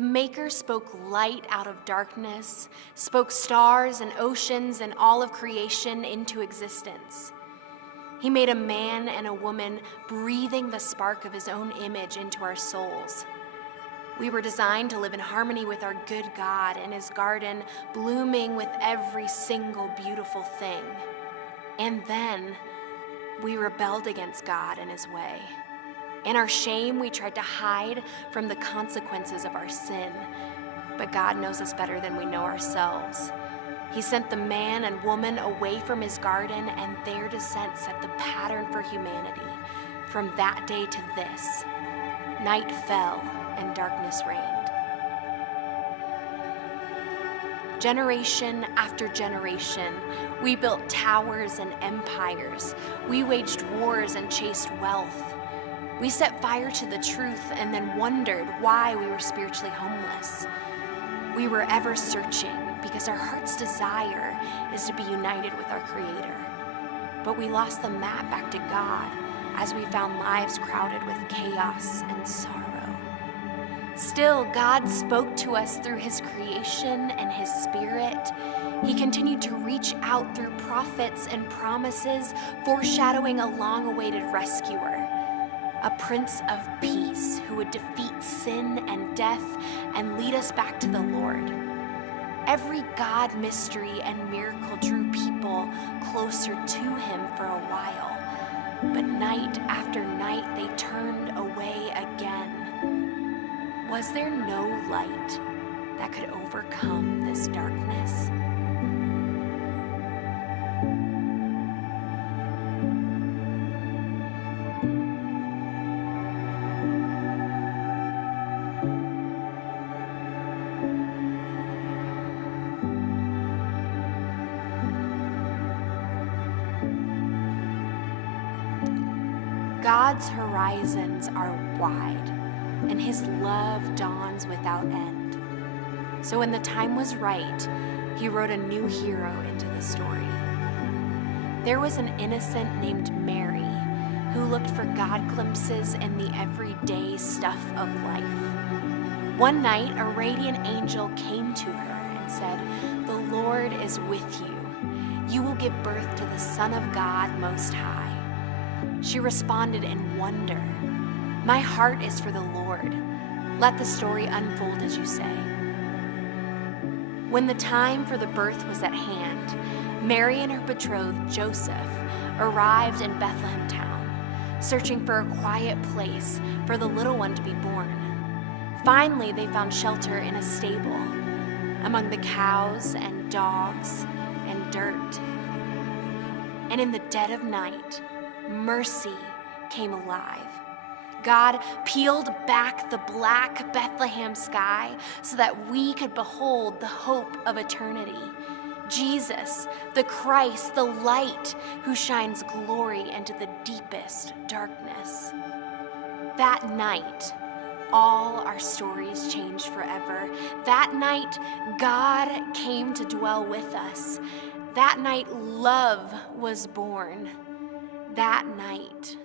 The Maker spoke light out of darkness, spoke stars and oceans and all of creation into existence. He made a man and a woman, breathing the spark of his own image into our souls. We were designed to live in harmony with our good God in his garden, blooming with every single beautiful thing. And then we rebelled against God and his way. In our shame, we tried to hide from the consequences of our sin. But God knows us better than we know ourselves. He sent the man and woman away from his garden, and their descent set the pattern for humanity. From that day to this, night fell and darkness reigned. Generation after generation, we built towers and empires. We waged wars and chased wealth. We set fire to the truth and then wondered why we were spiritually homeless. We were ever searching because our heart's desire is to be united with our Creator. But we lost the map back to God as we found lives crowded with chaos and sorrow. Still, God spoke to us through his creation and his Spirit. He continued to reach out through prophets and promises, foreshadowing a long-awaited rescuer, a Prince of Peace who would defeat sin and death and lead us back to the Lord. Every God mystery and miracle drew people closer to him for a while, but night after night they turned away again. Was there no light that could overcome this darkness? God's horizons are wide, and his love dawns without end. So when the time was right, he wrote a new hero into the story. There was an innocent named Mary who looked for God glimpses in the everyday stuff of life. One night, a radiant angel came to her and said, "The Lord is with you. You will give birth to the Son of God Most High." She responded in wonder, "My heart is for the Lord. Let the story unfold as you say." When the time for the birth was at hand, Mary and her betrothed, Joseph, arrived in Bethlehem town, searching for a quiet place for the little one to be born. Finally, they found shelter in a stable, among the cows and dogs and dirt. And in the dead of night, mercy came alive. God peeled back the black Bethlehem sky so that we could behold the hope of eternity. Jesus, the Christ, the light who shines glory into the deepest darkness. That night, all our stories changed forever. That night, God came to dwell with us. That night, love was born. That night,